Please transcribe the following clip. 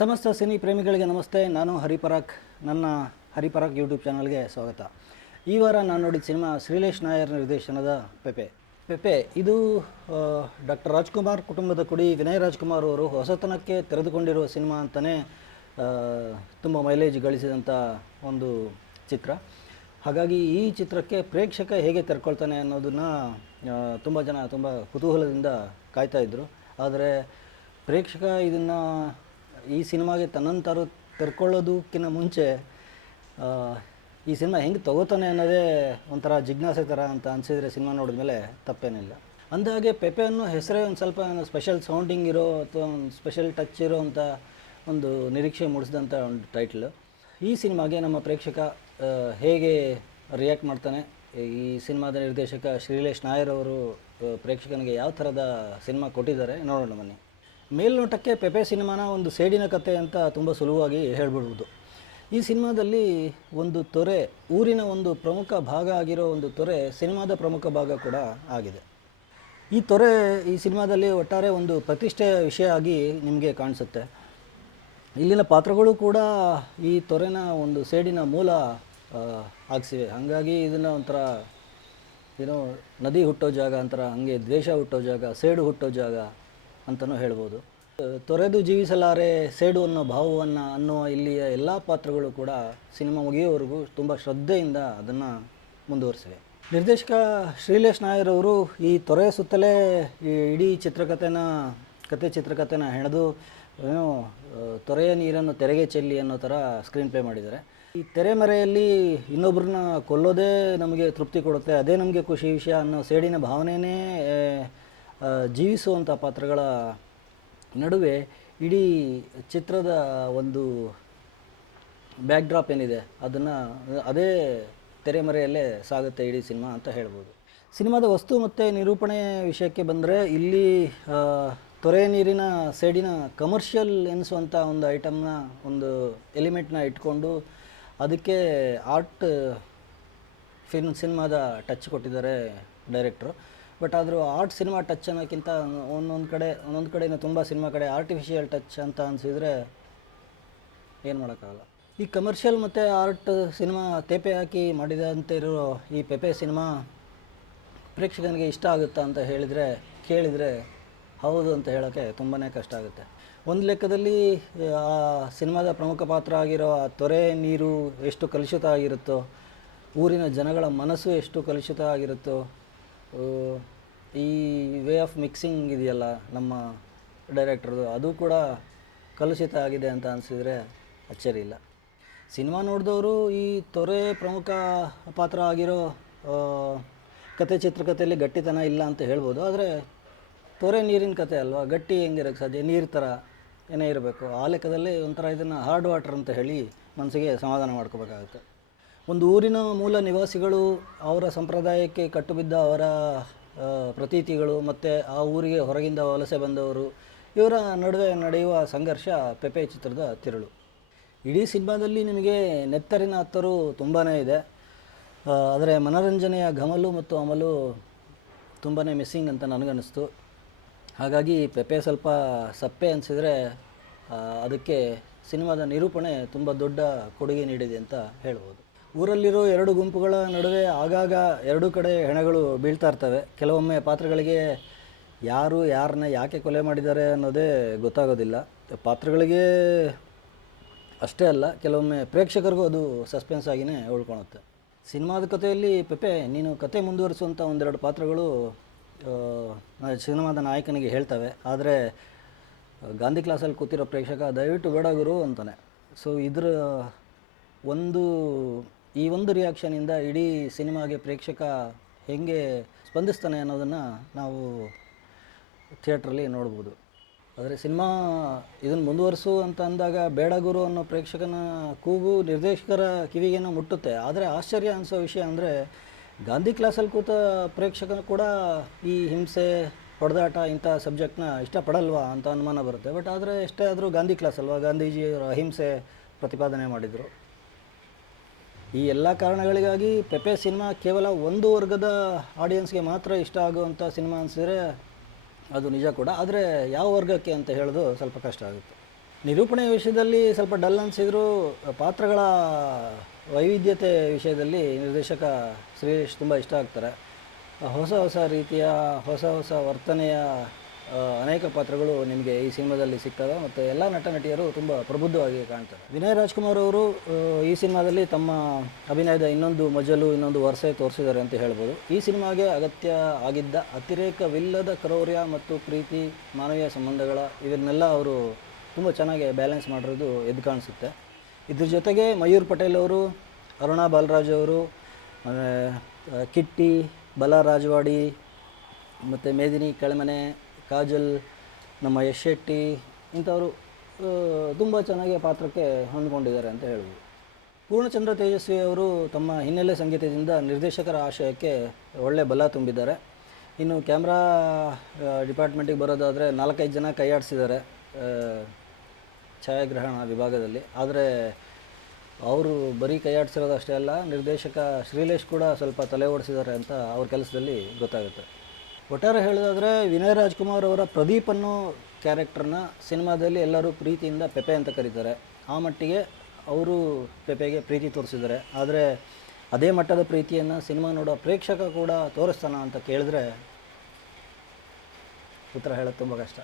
ಸಮಸ್ತ ಸಿನಿ ಪ್ರೇಮಿಗಳಿಗೆ ನಮಸ್ತೆ. ನಾನು ಹರಿಪರಾಕ್. ನನ್ನ ಹರಿಪರಾಕ್ ಯೂಟ್ಯೂಬ್ ಚಾನಲ್ಗೆ ಸ್ವಾಗತ. ಈ ವಾರ ನಾನು ನೋಡಿದ ಸಿನಿಮಾ ಶ್ರೀಲೇಶ್ ನಾಯರ್ ನಿರ್ದೇಶನದ ಪೆಪೆ. ಇದು ಡಾಕ್ಟರ್ ರಾಜ್ಕುಮಾರ್ ಕುಟುಂಬದ ಕುಡಿ ವಿನಯ್ ರಾಜ್ಕುಮಾರ್ ಅವರು ಹೊಸತನಕ್ಕೆ ತೆರೆದುಕೊಂಡಿರುವ ಸಿನಿಮಾ ಅಂತಲೇ ತುಂಬ ಮೈಲೇಜ್ ಗಳಿಸಿದಂಥ ಒಂದು ಚಿತ್ರ. ಹಾಗಾಗಿ ಈ ಚಿತ್ರಕ್ಕೆ ಪ್ರೇಕ್ಷಕ ಹೇಗೆ ತೆರ್ಕೊಳ್ತಾನೆ ಅನ್ನೋದನ್ನು ತುಂಬ ಜನ ತುಂಬ ಕುತೂಹಲದಿಂದ ಕಾಯ್ತಾಯಿದ್ರು. ಆದರೆ ಪ್ರೇಕ್ಷಕ ಇದನ್ನು ಈ ಸಿನಿಮಾಗೆ ತನ್ನಂತಾರು ತೆರ್ಕೊಳ್ಳೋದಕ್ಕಿಂತ ಮುಂಚೆ ಈ ಸಿನಿಮಾ ಹೆಂಗೆ ತಗೋತಾನೆ ಅನ್ನೋದೇ ಒಂಥರ ಜಿಜ್ಞಾಸೆ ಥರ ಅಂತ ಅನಿಸಿದರೆ ಸಿನಿಮಾ ನೋಡಿದ್ಮೇಲೆ ತಪ್ಪೇನಿಲ್ಲ. ಅಂದಾಗೆ ಪೆಪೆ ಅನ್ನೋ ಹೆಸರೇ ಒಂದು ಸ್ವಲ್ಪ ಸ್ಪೆಷಲ್ ಸೌಂಡಿಂಗ್ ಇರೋ ಅಥವಾ ಒಂದು ಸ್ಪೆಷಲ್ ಟಚ್ ಇರೋ ಅಂಥ ಒಂದು ನಿರೀಕ್ಷೆ ಮೂಡಿಸಿದಂಥ ಒಂದು ಟೈಟ್ಲು. ಈ ಸಿನಿಮಾಗೆ ನಮ್ಮ ಪ್ರೇಕ್ಷಕ ಹೇಗೆ ರಿಯಾಕ್ಟ್ ಮಾಡ್ತಾನೆ, ಈ ಸಿನಿಮಾದ ನಿರ್ದೇಶಕ ಶ್ರೀಲೇಶ್ ನಾಯರ್ ಅವರು ಪ್ರೇಕ್ಷಕನಿಗೆ ಯಾವ ಥರದ ಸಿನಿಮಾ ಕೊಟ್ಟಿದ್ದಾರೆ ನೋಡೋಣ ಬನ್ನಿ. ಮೇಲ್ನೋಟಕ್ಕೆ ಪೆಪೆ ಸಿನಿಮಾನ ಒಂದು ಸೇಡಿನ ಕತೆ ಅಂತ ತುಂಬ ಸುಲಭವಾಗಿ ಹೇಳ್ಬಿಡ್ಬೋದು. ಈ ಸಿನಿಮಾದಲ್ಲಿ ಒಂದು ತೊರೆ, ಊರಿನ ಒಂದು ಪ್ರಮುಖ ಭಾಗ ಆಗಿರೋ ಒಂದು ತೊರೆ ಸಿನಿಮಾದ ಪ್ರಮುಖ ಭಾಗ ಕೂಡ ಆಗಿದೆ. ಈ ತೊರೆ ಈ ಸಿನಿಮಾದಲ್ಲಿ ಒಟ್ಟಾರೆ ಒಂದು ಪ್ರತಿಷ್ಠೆಯ ವಿಷಯ ಆಗಿ ನಿಮಗೆ ಕಾಣಿಸುತ್ತೆ. ಇಲ್ಲಿನ ಪಾತ್ರಗಳು ಕೂಡ ಈ ತೊರೆನ ಒಂದು ಸೇಡಿನ ಮೂಲ ಆಗಿಸಿವೆ. ಹಾಗಾಗಿ ಇದನ್ನು ಒಂಥರ ಏನೋ ನದಿ ಹುಟ್ಟೋ ಜಾಗ ಅಂತಾರೆ, ಹಾಗೆ ದ್ವೇಷ ಹುಟ್ಟೋ ಜಾಗ, ಸೇಡು ಹುಟ್ಟೋ ಜಾಗ ಅಂತಲೂ ಹೇಳ್ಬೋದು. ತೊರೆದು ಜೀವಿಸಲಾರೆ ಸೇಡು ಅನ್ನೋ ಭಾವವನ್ನು ಅನ್ನುವ ಇಲ್ಲಿಯ ಎಲ್ಲ ಪಾತ್ರಗಳು ಕೂಡ ಸಿನಿಮಾ ಮುಗಿಯೋವರೆಗೂ ತುಂಬ ಶ್ರದ್ಧೆಯಿಂದ ಅದನ್ನು ಮುಂದುವರಿಸಿವೆ. ನಿರ್ದೇಶಕ ಶ್ರೀಲೇಶ್ ನಾಯರ್ ಅವರು ಈ ತೊರೆ ಸುತ್ತಲೇ ಈ ಇಡೀ ಚಿತ್ರಕಥೆನ ಹೆಣೆದು ಏನೋ ತೊರೆಯ ನೀರನ್ನು ತೆರೆಗೆ ಚೆಲ್ಲಿ ಅನ್ನೋ ಥರ ಸ್ಕ್ರೀನ್ ಪ್ಲೇ ಮಾಡಿದ್ದಾರೆ. ಈ ತೆರೆಮರೆಯಲ್ಲಿ ಇನ್ನೊಬ್ಬರನ್ನ ಕೊಲ್ಲೋದೇ ನಮಗೆ ತೃಪ್ತಿ ಕೊಡುತ್ತೆ, ಅದೇ ನಮಗೆ ಖುಷಿ ವಿಷಯ ಅನ್ನೋ ಸೇಡಿನ ಭಾವನೆಯೇ ಜೀವಿಸುವಂಥ ಪಾತ್ರಗಳ ನಡುವೆ ಇಡೀ ಚಿತ್ರದ ಒಂದು ಬ್ಯಾಕ್ಡ್ರಾಪ್ ಏನಿದೆ ಅದೇ ತೆರೆಮರೆಯಲ್ಲೇ ಸಾಗುತ್ತೆ ಇಡೀ ಸಿನಿಮಾ ಅಂತ ಹೇಳ್ಬೋದು. ಸಿನಿಮಾದ ವಸ್ತು ಮತ್ತು ನಿರೂಪಣೆ ವಿಷಯಕ್ಕೆ ಬಂದರೆ ಇಲ್ಲಿ ತೊರೆ ನೀರಿನ ಸೇಡಿನ ಕಮರ್ಷಿಯಲ್ ಎನಿಸುವಂಥ ಒಂದು ಐಟಮ್ನ, ಒಂದು ಎಲಿಮೆಂಟ್ನ ಇಟ್ಕೊಂಡು ಅದಕ್ಕೆ ಆರ್ಟ್ ಸಿನಿಮಾದ ಟಚ್ ಕೊಟ್ಟಿದ್ದಾರೆ ಡೈರೆಕ್ಟ್ರು. ಬಟ್ ಆದರೂ ಆರ್ಟ್ ಸಿನಿಮಾ ಟಚ್ ಅನ್ನೋಕ್ಕಿಂತ ಒಂದೊಂದು ಕಡೆ ತುಂಬ ಸಿನಿಮಾ ಕಡೆ ಆರ್ಟಿಫಿಷಿಯಲ್ ಟಚ್ ಅಂತ ಅನಿಸಿದರೆ ಏನು ಮಾಡೋಕ್ಕಾಗಲ್ಲ. ಈ ಕಮರ್ಷಿಯಲ್ ಮತ್ತು ಆರ್ಟ್ ಸಿನಿಮಾ ತೇಪೆ ಹಾಕಿ ಮಾಡಿದಂತೆ ಇರೋ ಈ ಪೆಪೆ ಸಿನಿಮಾ ಪ್ರೇಕ್ಷಕನಿಗೆ ಇಷ್ಟ ಆಗುತ್ತಾ ಅಂತ ಕೇಳಿದರೆ ಹೌದು ಅಂತ ಹೇಳೋಕ್ಕೆ ತುಂಬಾ ಕಷ್ಟ ಆಗುತ್ತೆ. ಒಂದು ಲೆಕ್ಕದಲ್ಲಿ ಆ ಸಿನಿಮಾದ ಪ್ರಮುಖ ಪಾತ್ರ ಆಗಿರೋ ಆ ತೊರೆ ನೀರು ಎಷ್ಟು ಕಲುಷಿತ ಆಗಿರುತ್ತೋ, ಊರಿನ ಜನಗಳ ಮನಸ್ಸು ಎಷ್ಟು ಕಲುಷಿತ ಆಗಿರುತ್ತೋ, ಈ ವೇ ಆಫ್ ಮಿಕ್ಸಿಂಗ್ ಇದೆಯಲ್ಲ ನಮ್ಮ ಡೈರೆಕ್ಟ್ರದು, ಅದು ಕೂಡ ಕಲುಷಿತ ಆಗಿದೆ ಅಂತ ಅನಿಸಿದರೆ ಅಚ್ಚರಿ ಇಲ್ಲ. ಸಿನಿಮಾ ನೋಡಿದವರು ಈ ತೊರೆ ಪ್ರಮುಖ ಪಾತ್ರ ಆಗಿರೋ ಚಿತ್ರಕಥೆಯಲ್ಲಿ ಗಟ್ಟಿತನ ಇಲ್ಲ ಅಂತ ಹೇಳ್ಬೋದು. ಆದರೆ ತೊರೆ ನೀರಿನ ಕತೆ ಅಲ್ವಾ, ಗಟ್ಟಿ ಹೆಂಗಿರೋಕ್ಕೆ ಸಾಧ್ಯ? ನೀರು ಥರ ಏನೇ ಇರಬೇಕು. ಆ ಲೆಕ್ಕದಲ್ಲಿ ಒಂಥರ ಇದನ್ನು ಹಾರ್ಡ್ ವಾಟರ್ ಅಂತ ಹೇಳಿ ಮನಸ್ಸಿಗೆ ಸಮಾಧಾನ ಮಾಡ್ಕೋಬೇಕಾಗುತ್ತೆ. ಒಂದು ಊರಿನ ಮೂಲ ನಿವಾಸಿಗಳು, ಅವರ ಸಂಪ್ರದಾಯಕ್ಕೆ ಕಟ್ಟುಬಿದ್ದ ಅವರ ಪ್ರತೀತಿಗಳು ಮತ್ತು ಆ ಊರಿಗೆ ಹೊರಗಿಂದ ವಲಸೆ ಬಂದವರು, ಇವರ ನಡುವೆ ನಡೆಯುವ ಸಂಘರ್ಷ ಪೆಪೆ ಚಿತ್ರದ ತಿರುಳು. ಇಡೀ ಸಿನಿಮಾದಲ್ಲಿ ನಿಮಗೆ ನೆತ್ತರಿನ ಹತ್ತರು ತುಂಬಾ ಇದೆ. ಆದರೆ ಮನೋರಂಜನೆಯ ಘಮಲು ಮತ್ತು ಅಮಲು ತುಂಬಾ ಮಿಸ್ಸಿಂಗ್ ಅಂತ ನನಗನ್ನಿಸ್ತು. ಹಾಗಾಗಿ ಪೆಪೆ ಸ್ವಲ್ಪ ಸಪ್ಪೆ ಅನಿಸಿದರೆ ಅದಕ್ಕೆ ಸಿನಿಮಾದ ನಿರೂಪಣೆ ತುಂಬ ದೊಡ್ಡ ಕೊಡುಗೆ ನೀಡಿದೆ ಅಂತ ಹೇಳ್ಬೋದು. ಊರಲ್ಲಿರೋ ಎರಡು ಗುಂಪುಗಳ ನಡುವೆ ಆಗಾಗ ಎರಡೂ ಕಡೆ ಹೆಣಗಳು ಬೀಳ್ತಾ ಇರ್ತವೆ. ಕೆಲವೊಮ್ಮೆ ಪಾತ್ರಗಳಿಗೆ ಯಾರನ್ನ ಯಾಕೆ ಕೊಲೆ ಮಾಡಿದ್ದಾರೆ ಅನ್ನೋದೇ ಗೊತ್ತಾಗೋದಿಲ್ಲ. ಪಾತ್ರಗಳಿಗೆ ಅಷ್ಟೇ ಅಲ್ಲ, ಕೆಲವೊಮ್ಮೆ ಪ್ರೇಕ್ಷಕರಿಗೂ ಅದು ಸಸ್ಪೆನ್ಸ್ ಆಗಿಯೇ ಉಳ್ಕೊಳುತ್ತೆ. ಸಿನಿಮಾದ ಕಥೆಯಲ್ಲಿ ಪೆಪೆ ನೀನು ಕತೆ ಮುಂದುವರಿಸುವಂಥ ಒಂದೆರಡು ಪಾತ್ರಗಳು ಸಿನಿಮಾದ ನಾಯಕನಿಗೆ ಹೇಳ್ತವೆ. ಆದರೆ ಗಾಂಧಿ ಕ್ಲಾಸಲ್ಲಿ ಕೂತಿರೋ ಪ್ರೇಕ್ಷಕ ದಯವಿಟ್ಟು ಬೇಡ ಗುರು ಅಂತಾನೆ. ಸೊ ಈ ಒಂದು ರಿಯಾಕ್ಷನಿಂದ ಇಡೀ ಸಿನಿಮಾಗೆ ಪ್ರೇಕ್ಷಕ ಹೇಗೆ ಸ್ಪಂದಿಸ್ತಾನೆ ಅನ್ನೋದನ್ನು ನಾವು ಥಿಯೇಟ್ರಲ್ಲಿ ನೋಡ್ಬೋದು. ಆದರೆ ಸಿನಿಮಾ ಇದನ್ನು ಮುಂದುವರಿಸು ಅಂತ ಅಂದಾಗ ಬೇಡ ಗುರು ಅನ್ನೋ ಪ್ರೇಕ್ಷಕನ ಕೂಗು ನಿರ್ದೇಶಕರ ಕಿವಿಗೇನೋ ಮುಟ್ಟುತ್ತೆ. ಆದರೆ ಆಶ್ಚರ್ಯ ಅನಿಸೋ ವಿಷಯ ಅಂದರೆ ಗಾಂಧಿ ಕ್ಲಾಸಲ್ಲಿ ಕೂತ ಪ್ರೇಕ್ಷಕನು ಕೂಡ ಈ ಹಿಂಸೆ, ಹೊಡೆದಾಟ ಇಂಥ ಸಬ್ಜೆಕ್ಟ್ನ ಇಷ್ಟಪಡಲ್ವಾ ಅಂತ ಅನುಮಾನ ಬರುತ್ತೆ. ಬಟ್ ಆದರೆ ಎಷ್ಟೇ ಆದರೂ ಗಾಂಧಿ ಕ್ಲಾಸ್ ಅಲ್ವಾ, ಗಾಂಧೀಜಿಯವರು ಅಹಿಂಸೆ ಪ್ರತಿಪಾದನೆ ಮಾಡಿದರು. ಈ ಎಲ್ಲ ಕಾರಣಗಳಿಗಾಗಿ ಪೆಪೆ ಸಿನಿಮಾ ಕೇವಲ ಒಂದು ವರ್ಗದ ಆಡಿಯನ್ಸ್ಗೆ ಮಾತ್ರ ಇಷ್ಟ ಆಗುವಂಥ ಸಿನಿಮಾ ಅನಿಸಿದರೆ ಅದು ನಿಜ ಕೂಡ. ಆದರೆ ಯಾವ ವರ್ಗಕ್ಕೆ ಅಂತ ಹೇಳೋದು ಸ್ವಲ್ಪ ಕಷ್ಟ ಆಗುತ್ತೆ. ನಿರೂಪಣೆ ವಿಷಯದಲ್ಲಿ ಸ್ವಲ್ಪ ಡಲ್ ಅನಿಸಿದ್ರು, ಪಾತ್ರಗಳ ವೈವಿಧ್ಯತೆ ವಿಷಯದಲ್ಲಿ ನಿರ್ದೇಶಕ ಶ್ರೀಲೇಶ್ ತುಂಬ ಇಷ್ಟ ಆಗ್ತಾರೆ. ಹೊಸ ಹೊಸ ರೀತಿಯ ಹೊಸ ಹೊಸ ವರ್ತನೆಯ ಅನೇಕ ಪಾತ್ರಗಳು ನಿಮಗೆ ಈ ಸಿನಿಮಾದಲ್ಲಿ ಸಿಗ್ತವೆ ಮತ್ತು ಎಲ್ಲ ನಟ ನಟಿಯರು ತುಂಬ ಪ್ರಬುದ್ಧವಾಗಿ ಕಾಣ್ತಾರೆ. ವಿನಯ್ ರಾಜ್ಕುಮಾರ್ ಅವರು ಈ ಸಿನಿಮಾದಲ್ಲಿ ತಮ್ಮ ಅಭಿನಯದ ಇನ್ನೊಂದು ಮಜಲು, ಇನ್ನೊಂದು ವರ್ಷೆ ತೋರಿಸಿದ್ದಾರೆ ಅಂತ ಹೇಳ್ಬೋದು. ಈ ಸಿನಿಮಾಗೆ ಅಗತ್ಯ ಆಗಿದ್ದ ಅತಿರೇಕವಿಲ್ಲದ ಕ್ರೌರ್ಯ ಮತ್ತು ಪ್ರೀತಿ, ಮಾನವೀಯ ಸಂಬಂಧಗಳ ಇವನ್ನೆಲ್ಲ ಅವರು ತುಂಬ ಚೆನ್ನಾಗಿ ಬ್ಯಾಲೆನ್ಸ್ ಮಾಡಿರೋದು ಎದ್ದು ಕಾಣಿಸುತ್ತೆ. ಇದ್ರ ಜೊತೆಗೆ ಮಯೂರ್ ಪಟೇಲ್ ಅವರು, ಅರುಣಾ ಬಾಲರಾಜ್ ಅವರು, ಕಿಟ್ಟಿ, ಬಲ ರಾಜವಾಡಿ ಮತ್ತು ಮೇದಿನಿ ಕೆಳಮನೆ, ಕಾಜಲ್, ನಮ್ಮ ಯಶ್ ಶೆಟ್ಟಿ ಇಂಥವರು ತುಂಬ ಚೆನ್ನಾಗಿ ಪಾತ್ರಕ್ಕೆ ಹೊಂದ್ಕೊಂಡಿದ್ದಾರೆ ಅಂತ ಹೇಳ್ಬೋದು. ಪೂರ್ಣಚಂದ್ರ ತೇಜಸ್ವಿ ಅವರು ತಮ್ಮ ಹಿನ್ನೆಲೆ ಸಂಗೀತದಿಂದ ನಿರ್ದೇಶಕರ ಆಶಯಕ್ಕೆ ಒಳ್ಳೆಯ ಬಲ ತುಂಬಿದ್ದಾರೆ. ಇನ್ನು ಕ್ಯಾಮ್ರಾ ಡಿಪಾರ್ಟ್ಮೆಂಟಿಗೆ ಬರೋದಾದರೆ 4-5 ಜನ ಕೈಯಾಡಿಸಿದ್ದಾರೆ ಛಾಯಾಗ್ರಹಣ ವಿಭಾಗದಲ್ಲಿ. ಆದರೆ ಅವರು ಬರೀ ಕೈಯಾಡಿಸಿರೋದು ಅಷ್ಟೇ ಅಲ್ಲ, ನಿರ್ದೇಶಕ ಶ್ರೀಲೇಶ್ ಕೂಡ ಸ್ವಲ್ಪ ತಲೆ ಓಡಿಸಿದ್ದಾರೆ ಅಂತ ಅವ್ರ ಕೆಲಸದಲ್ಲಿ ಗೊತ್ತಾಗುತ್ತೆ. ಒಟ್ಟಾರೆ ಹೇಳೋದಾದರೆ ವಿನಯ್ ರಾಜ್ಕುಮಾರ್ ಅವರ ಪ್ರದೀಪ್ ಅನ್ನೋ ಕ್ಯಾರೆಕ್ಟರ್ನ ಸಿನಿಮಾದಲ್ಲಿ ಎಲ್ಲರೂ ಪ್ರೀತಿಯಿಂದ ಪೆಪೆ ಅಂತ ಕರೀತಾರೆ. ಆ ಮಟ್ಟಿಗೆ ಅವರು ಪೆಪೆಗೆ ಪ್ರೀತಿ ತೋರಿಸಿದ್ದಾರೆ. ಆದರೆ ಅದೇ ಮಟ್ಟದ ಪ್ರೀತಿಯನ್ನು ಸಿನಿಮಾ ನೋಡೋ ಪ್ರೇಕ್ಷಕ ಕೂಡ ತೋರಿಸ್ತಾನ ಅಂತ ಕೇಳಿದ್ರೆ ಉತ್ತರ ಹೇಳೋದು ತುಂಬ ಕಷ್ಟ.